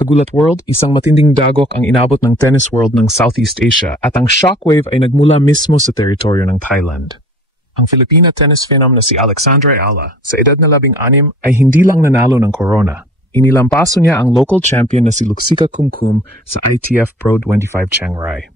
Kagulat World, isang matinding dagok ang inabot ng tennis world ng Southeast Asia at ang shockwave ay nagmula mismo sa teritoryo ng Thailand. Ang Filipina tennis phenom na si Alexandra Ayala, sa edad na 16 ay hindi lang nanalo ng corona. Inilampaso niya ang local champion na si Luxika Kumkum sa ITF Pro 25 Chiang Rai.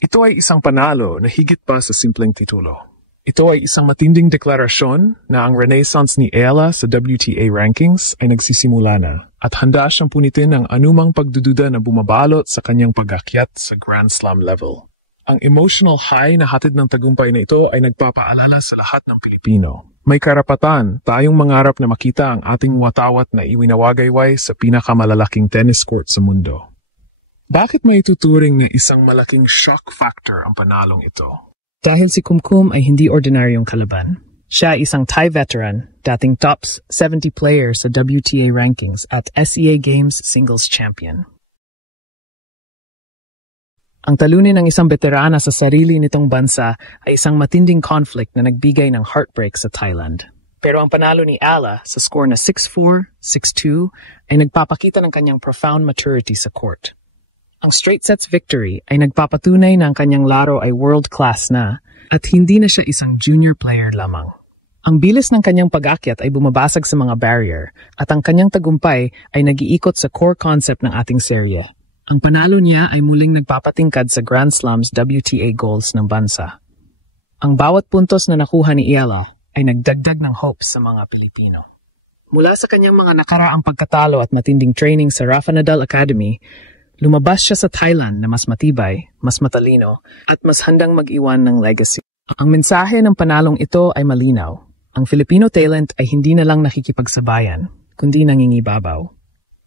Ito ay isang panalo na higit pa sa simpleng titulo. Ito ay isang matinding deklarasyon na ang renaissance ni Ayala sa WTA rankings ay nagsisimula na at handa siyang punitin ang anumang pagdududa na bumabalot sa kanyang pag-akyat sa Grand Slam level. Ang emotional high na hatid ng tagumpay na ito ay nagpapaalala sa lahat ng Pilipino. May karapatan tayong mangarap na makita ang ating watawat na iwinawagayway sa pinakamalalaking tennis court sa mundo. Bakit may tuturing na isang malaking shock factor ang panalong ito? Dahil si Kumkum ay hindi ordinaryong kalaban. Siya ay isang Thai veteran, dating top 70 player sa WTA rankings at SEA Games singles champion. Ang talunin ng isang veterana sa sarili nitong bansa ay isang matinding conflict na nagbigay ng heartbreak sa Thailand. Pero ang panalo ni Ayala sa score na 6-4, 6-2 ay nagpapakita ng kanyang profound maturity sa court. Ang straight sets victory ay nagpapatunay na ang kanyang laro ay world-class na at hindi na siya isang junior player lamang. Ang bilis ng kanyang pag-akyat ay bumabasag sa mga barrier at ang kanyang tagumpay ay nag-iikot sa core concept ng ating serye. Ang panalo niya ay muling nagpapatingkad sa Grand Slams WTA goals ng bansa. Ang bawat puntos na nakuha ni Ayala ay nagdagdag ng hope sa mga Pilipino. Mula sa kanyang mga nakaraang pagkatalo at matinding training sa Rafa Nadal Academy, lumabas siya sa Thailand na mas matibay, mas matalino, at mas handang mag-iwan ng legacy. Ang mensahe ng panalong ito ay malinaw. Ang Filipino talent ay hindi na lang nakikipagsabayan, kundi nangingibabaw.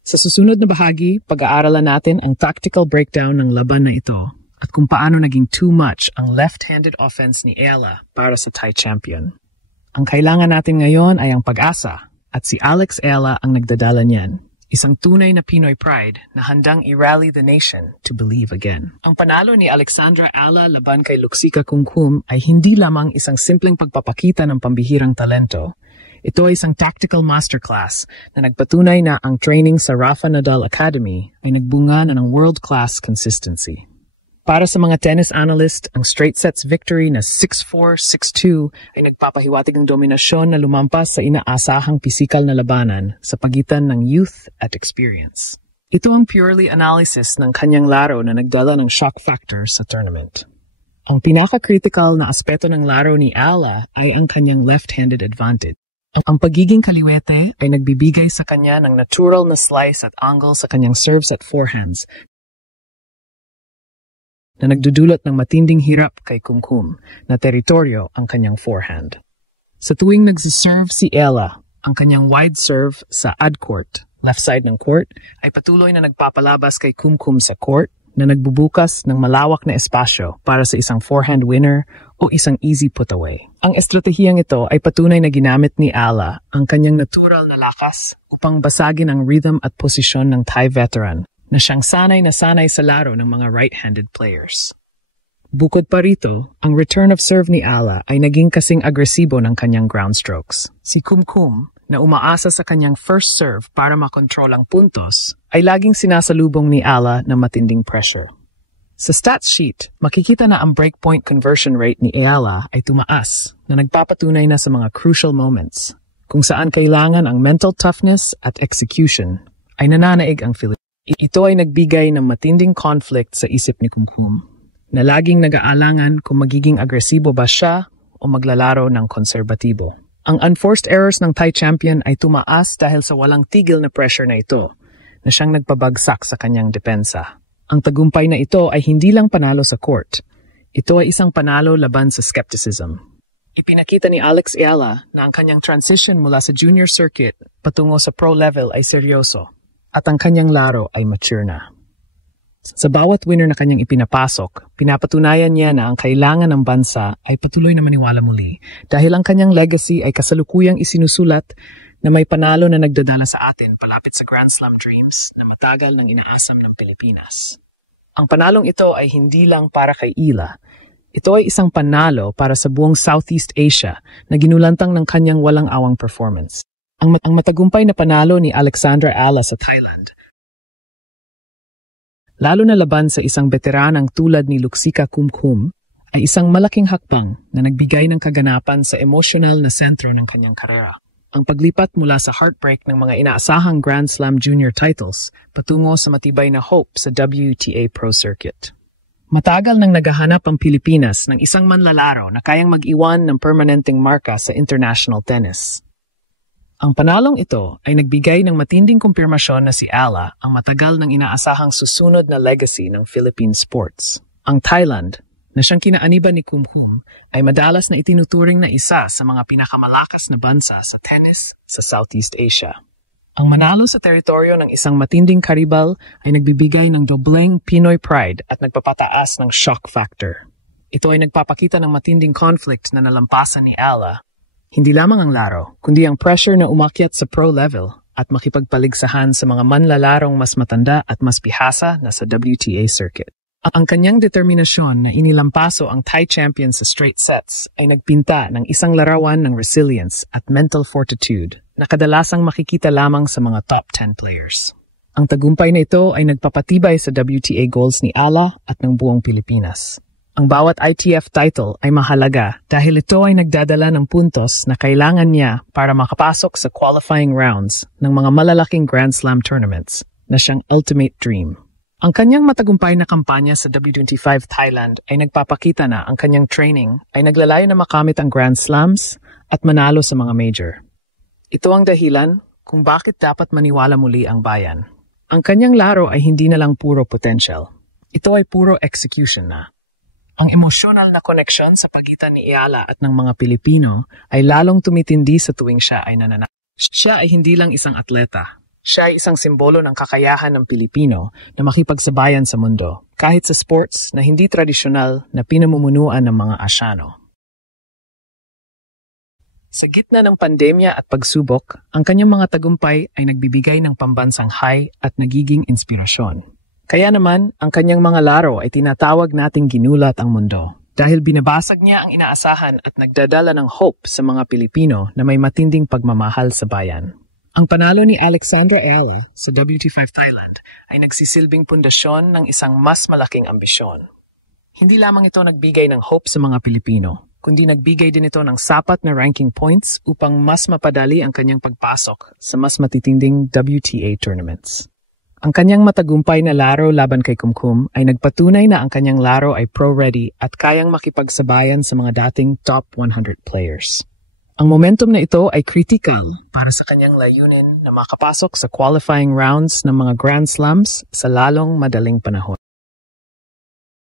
Sa susunod na bahagi, pag-aaralan natin ang tactical breakdown ng laban na ito at kung paano naging too much ang left-handed offense ni Ayala para sa Thai champion. Ang kailangan natin ngayon ay ang pag-asa at si Alex Ayala ang nagdadala niyan. Isang tunay na Pinoy pride na handang i-rally the nation to believe again. Ang panalo ni Alexandra Ayala laban kay Luxika Kumkum ay hindi lamang isang simpleng pagpapakita ng pambihirang talento. Ito ay isang tactical masterclass na nagpatunay na ang training sa Rafa Nadal Academy ay nagbunga na ng world-class consistency. Para sa mga tennis analyst, ang straight sets victory na 6-4, 6-2 ay nagpapahiwatig ng dominasyon na lumampas sa inaasahang pisikal na labanan sa pagitan ng youth at experience. Ito ang purely analysis ng kanyang laro na nagdala ng shock factor sa tournament. Ang pinaka-critical na aspeto ng laro ni Ayala ay ang kanyang left-handed advantage. Ang pagiging kaliwete ay nagbibigay sa kanya ng natural na slice at angle sa kanyang serves at forehands na nagdudulot ng matinding hirap kay Kumkum na teritoryo ang kanyang forehand. Sa tuwing nagsiserve si Ayala, ang kanyang wide serve sa ad court, left side ng court, ay patuloy na nagpapalabas kay Kumkum sa court na nagbubukas ng malawak na espasyo para sa isang forehand winner o isang easy put away. Ang estratehiyang ito ay patunay na ginamit ni Ayala ang kanyang natural na lakas upang basagin ang rhythm at posisyon ng Thai veteran na siyang sanay na sanay sa laro ng mga right-handed players. Bukod pa rito, ang return of serve ni Ayala ay naging kasing agresibo ng kanyang ground strokes. Si Kumkum, na umaasa sa kanyang first serve para makontrol ang puntos, ay laging sinasalubong ni Ayala ng matinding pressure. Sa stats sheet, makikita na ang breakpoint conversion rate ni Ayala ay tumaas na nagpapatunay na sa mga crucial moments, kung saan kailangan ang mental toughness at execution ay nananaig ang Filipino. Ito ay nagbigay ng matinding conflict sa isip ni Kumkum, na laging nag-aalangan kung magiging agresibo ba siya o maglalaro ng konserbatibo. Ang unforced errors ng Thai champion ay tumaas dahil sa walang tigil na pressure na ito, na siyang nagpabagsak sa kanyang depensa. Ang tagumpay na ito ay hindi lang panalo sa court. Ito ay isang panalo laban sa skepticism. Ipinakita ni Alex Ayala na ang kanyang transition mula sa junior circuit patungo sa pro level ay seryoso at ang kanyang laro ay mature na. Sa bawat winner na kanyang ipinapasok, pinapatunayan niya na ang kailangan ng bansa ay patuloy na maniwala muli dahil ang kanyang legacy ay kasalukuyang isinusulat na may panalo na nagdadala sa atin palapit sa Grand Slam dreams na matagal nang inaasam ng Pilipinas. Ang panalong ito ay hindi lang para kay Ayala. Ito ay isang panalo para sa buong Southeast Asia na ginulantang ng kanyang walang awang performance. Ang matagumpay na panalo ni Alexandra Ayala sa Thailand lalo na laban sa isang veteranang tulad ni Luxika Kumkum, ay isang malaking hakbang na nagbigay ng kaganapan sa emosyonal na sentro ng kanyang karera. Ang paglipat mula sa heartbreak ng mga inaasahang Grand Slam Junior titles patungo sa matibay na hope sa WTA Pro Circuit. Matagal nang naghahanap ang Pilipinas ng isang manlalaro na kayang mag-iwan ng permanenteng marka sa international tennis. Ang panalong ito ay nagbigay ng matinding kumpirmasyon na si Ala ang matagal nang inaasahang susunod na legacy ng Philippine sports. Ang Thailand, na siyang kinaaniban ni Kumkum, ay madalas na itinuturing na isa sa mga pinakamalakas na bansa sa tennis sa Southeast Asia. Ang manalo sa teritoryo ng isang matinding karibal ay nagbibigay ng dobleng Pinoy pride at nagpapataas ng shock factor. Ito ay nagpapakita ng matinding conflict na nalampasan ni Ala. Hindi lamang ang laro, kundi ang pressure na umakyat sa pro level at makipagpaligsahan sa mga manlalarong mas matanda at mas bihasa na sa WTA circuit. Ang kanyang determinasyon na inilampaso ang Thai champion sa straight sets ay nagpinta ng isang larawan ng resilience at mental fortitude na kadalasang makikita lamang sa mga top 10 players. Ang tagumpay na ito ay nagpapatibay sa WTA goals ni Ala at ng buong Pilipinas. Ang bawat ITF title ay mahalaga dahil ito ay nagdadala ng puntos na kailangan niya para makapasok sa qualifying rounds ng mga malalaking Grand Slam tournaments na siyang ultimate dream. Ang kanyang matagumpay na kampanya sa W25 Thailand ay nagpapakita na ang kanyang training ay naglalayo na makamit ang Grand Slams at manalo sa mga major. Ito ang dahilan kung bakit dapat maniwala muli ang bayan. Ang kanyang laro ay hindi na lang puro potential. Ito ay puro execution na. Ang emosyonal na koneksyon sa pagitan ni Ala at ng mga Pilipino ay lalong tumitindi sa tuwing siya ay nananalo. Siya ay hindi lang isang atleta. Siya ay isang simbolo ng kakayahan ng Pilipino na makipagsabayan sa mundo, kahit sa sports na hindi tradisyonal na pinamumunuan ng mga Asyano. Sa gitna ng pandemya at pagsubok, ang kanyang mga tagumpay ay nagbibigay ng pambansang high at nagiging inspirasyon. Kaya naman, ang kanyang mga laro ay tinatawag nating ginulat ang mundo dahil binabasag niya ang inaasahan at nagdadala ng hope sa mga Pilipino na may matinding pagmamahal sa bayan. Ang panalo ni Alexandra Ala sa WT5 Thailand ay nagsisilbing pundasyon ng isang mas malaking ambisyon. Hindi lamang ito nagbigay ng hope sa mga Pilipino, kundi nagbigay din ito ng sapat na ranking points upang mas mapadali ang kanyang pagpasok sa mas matitinding WTA tournaments. Ang kanyang matagumpay na laro laban kay Kumkum ay nagpatunay na ang kanyang laro ay pro-ready at kayang makipagsabayan sa mga dating top 100 players. Ang momentum na ito ay critical para sa kanyang layunin na makapasok sa qualifying rounds ng mga Grand Slams sa lalong madaling panahon.